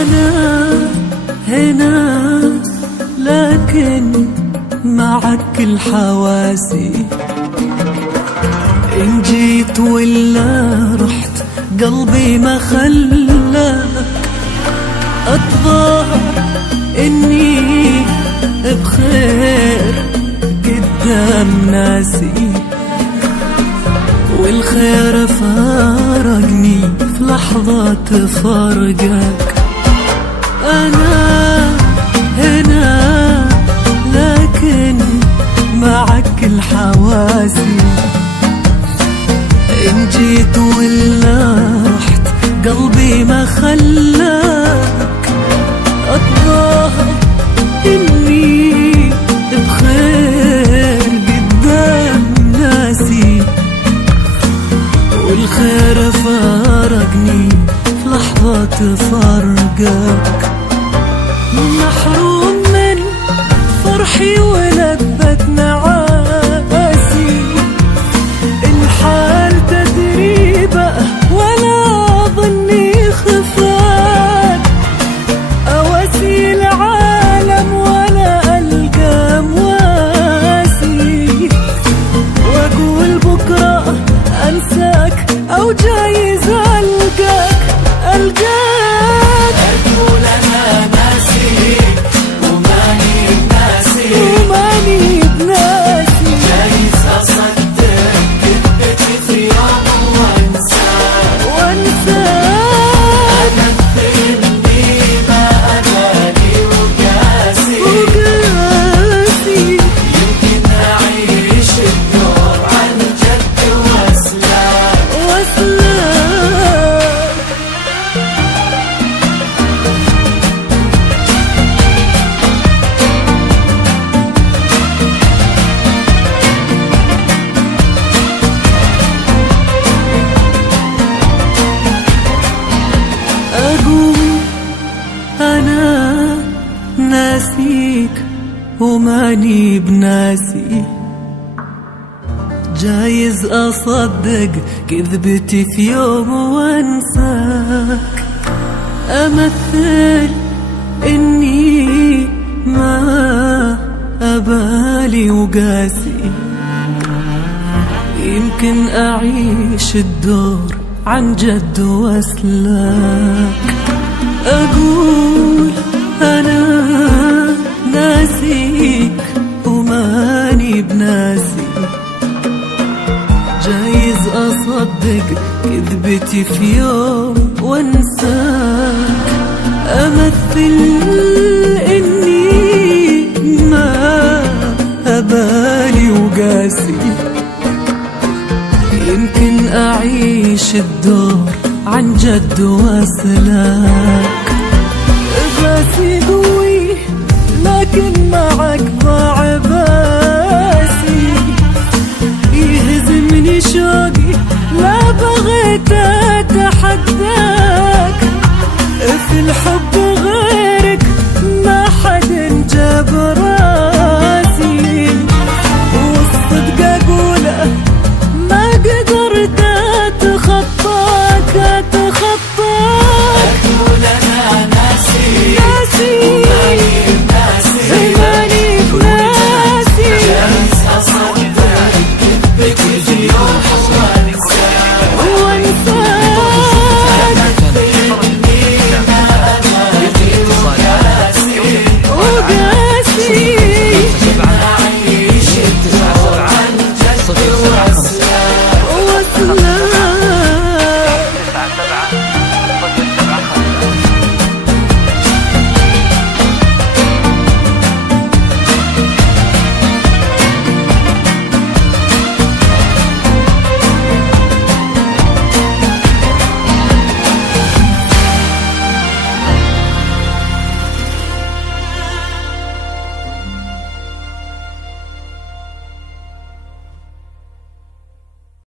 أنا هنا لكن معك كل حواسي، إن جيت ولا رحت قلبي ما خلاك. أتظاهر إني بخير قدام ناسي، والخير فارقني في لحظة فارقك. أنا هنا لكن معك كل حواسي، إن جيت ولا رحت قلبي ما خلاك. أتظاهر إني بخير قدام ناسي، والخير فارقني في لحظة فارقك. محروم من فرحي ولذة نعاسي، الحال تدريبه ولا ظني خفاك. أواسي العالم ولا ألقى مواسي، وأقول بكرة أنساك أو جايز ألقاك. أقول أنا ناسي وماني بناسي، جايز أصدق كذبتي في يوم وأنساك. أنفذ إني ما أناني وقاسي، يمكن أعيش الدور عن جد وأسلاك. أنا ناسيك وماني بناسي، جايز أصدق كذبتي في يوم وأنساك. أمثل إني ما أبالي وقاسي، يمكن أعيش الدور عن جد وأسلاك. أقول أنا ناسيك وماني بناسي، جايز أصدق كذبتي في يوم وأنساك. أمثل إني ما أبالي وقاسي، يمكن أعيش الدور عن جد وأسلاك. قاسي قوي لكن معك ضاع باسي، يهزمني شوقي لا بغيت أتحداك. في الحب غيرك ما حد جاب راسي، والصدق أقوله ما قدرت أتخطاك.